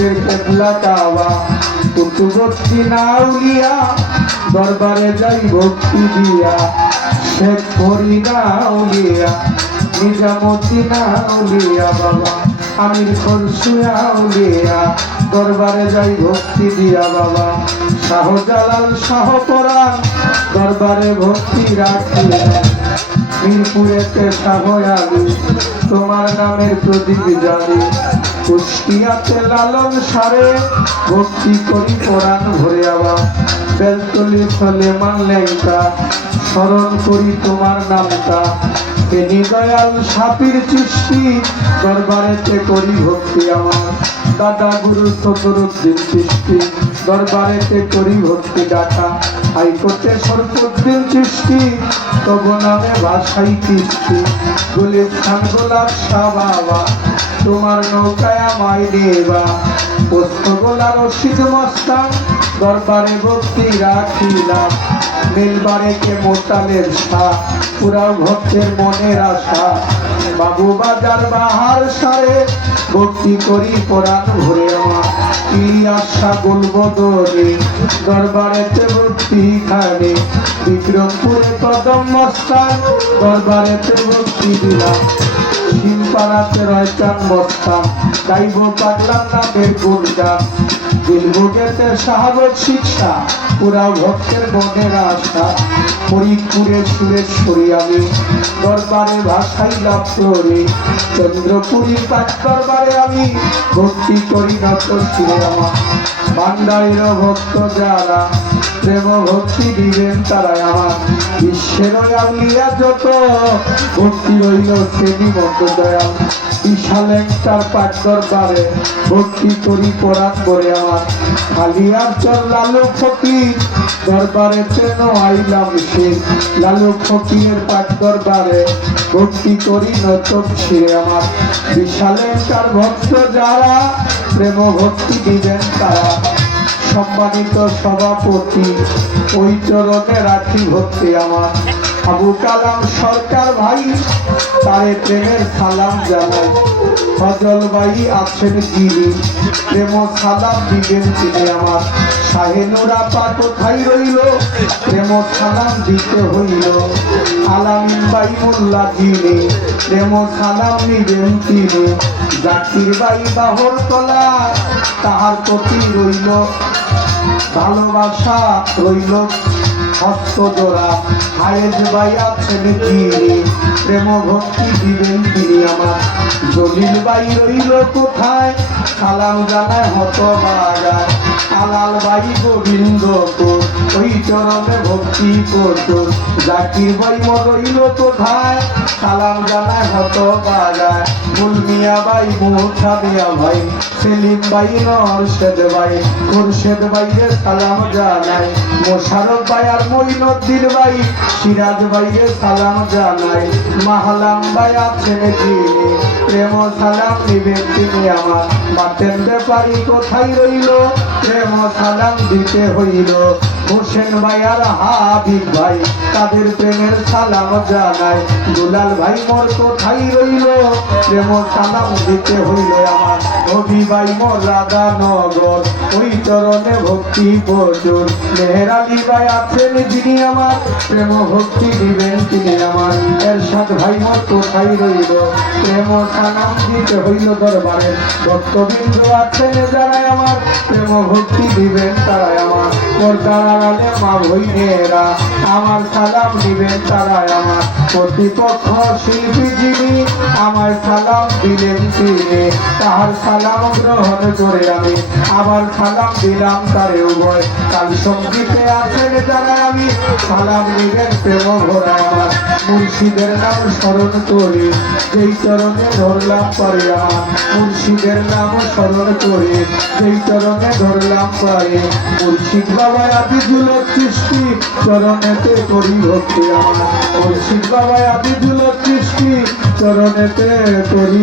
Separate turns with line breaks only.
বুকের কেবলা কাবা কুতুবত্তি নাউলিয়া দরবারে যাই ভক্তি দিয়া। শেখ ভরি নাউলিয়া নিজামতি নাউলিয়া বাবা। আমির খরসুয়া উলিয়া, দরবারে যাই ভক্তি দিয়া বাবা। শাহজালাল শাহ পরাণ, দরবারে ভক্তি রাখি মিরপুরেতে শাহয়ালি তোমার নামের প্রদীপ জানি লালন সারে করি ভরে আবার। বেলতলি ফলে মানলেঙ্কা স্মরণ করি তোমার নামটা। তিনি দয়াল সাপির সৃষ্টি, দরবারেতে করি ভক্তি আমার। দাদা গুরু সতরুদ্দিন সৃষ্টি, দরবারেতে করি ভক্তি ডাকা হাইকোর্টে সরপুদ্দিন সৃষ্টি তব নামে ভাষাই কৃষ্টি গুলির খান গোলাপ শাহ বাবা, তোমার নৌকায় আমায় দেবা। পোস্ত গোলা রশিদ মস্তান, দরবারে ভক্তি রাখিলাম। নীলবারে কে মোতালের শাহ পুরা ভক্তের মনের আশা। বাবু বাজার বাহার সারে, ভক্তি করি কোরআন ভরে আমার। ইলিয়াসা গুলবদরে দরবারেতে ভক্তি খানে। বিক্রমপুরে কদম মস্তান দরবারেতে ভক্তি দিলাম। শিলপাড়াতে রয়চান বস্তা গাইব পাগলার নামের গুণগান দিলবুগেতে শাহাবত শিক্ষা ভক্তের মনের আশা সুরেশ্বরী আমি, দরবারে ভাষাই লাভ পাঁচ দরবারে আমি, ভক্তি করি নত আমার ভক্ত যারা, প্রেম ভক্তি দিবেন তারা আমার। বিশ্বের যত ভক্তি রইল দয়াল বিশাল একটার দরবারে, ভক্তি করি পরাণ করে লালু দরবারে চেন আইলাম লালু পাঠ দরবারে ভক্তি করি আমার। বিশাল একটার ভক্ত যারা, প্রেম ভক্তি দিবেন তারা। সম্মানিত সভাপতি, ওই চরণে রাখি ভক্তি আমার। আবু কালাম সরকার ভাই, তারে প্রেমের সালাম জানাই। ফজল ভাই আছেন যিনি প্রেম সালাম দিবেন তিনি আমার। শাহেনুরা পা কোথায় রইল? প্রেম সালাম দিতে হইল। আলামিন ভাই মোল্লা যিনি প্রেম সালাম নিবেন তিনি। জাতির ভাই বাহর তলা তাহার প্রতি রইল। ভালোবাসা রইল হস্ত জোড়া। হায়েজ ভাই আছেন তিনি প্রেম ভক্তি দিবেন তিনি আমার। জলিল ভাই রইল কোথায়? সালাম জানায় হত বাগা আলাল ভাই গোবিন্দপুর। ওই চরণে ভক্তি করতো। জাকির ভাই রইল কোথায়? সালাম জানায় হত বাগায় মুলমিয়া ভাই মোছা মিয়া ভাই, সেলিম ভাই, নরশেদ ভাই খুরশেদ ভাইরে সালাম জানাই মোশারফ ভাই আর মঈনুদ্দিন ভাই, সিরাজ ভাইরে সালাম জানাই মাহালাম ভাই আছেন যিনি, প্রেম সালাম নিবেন তিনি আমার। মাতেন ব্যাপারী কোথায় রইল? প্রেম সালাম দিতে হইল। হোসেন ভাই আর হাবিব ভাই, তাদের প্রেমের সালাম জানাই। দুলাল ভাই, মোর কোথায় রইল? প্রেম সালাম দিতে হইল আমার রবি ভাই মোর রাধানগর ওই চরণে ভক্তি প্রচুর। মেহরালি ভাই আছেন যিনি আমার। প্রেম ভক্তি দিবেন তিনি আমার। এরশাদ ভাই, মোর কোথায় রইল? প্রেম সালাম দিতে হইল দরবারে। ভক্তবিন্দু আছেন যারা আমার। প্রেম ভক্তি দিবেন তারাই আমার। আড়ালে মা ভৈনেরা আমার সালাম দিবেন আমার। প্রতিপক্ষ শিল্পী যিনি আমার সালাম দিলেন তিনি। তাহার সালাম গ্রহণ করে আমি, আবার সালাম দিলাম তারে উভয়। কাল সঙ্গীতে আছেন যারা আমি, সালাম দিবেন প্রেম ভরা আমার। মুর্শিদের নাম স্মরণ করি, যেই চরণে ধরলাম পরে আমার মুর্শিদের নাম স্মরণ করি, যেই চরণে ধরলাম পরে। মুর্শিদ বাবা আবিদুল সৃষ্টি চরণেতে করি ভক্তি আমার। মুর্শিদ বাবা আবিদুল সৃষ্টি চরণেতে করি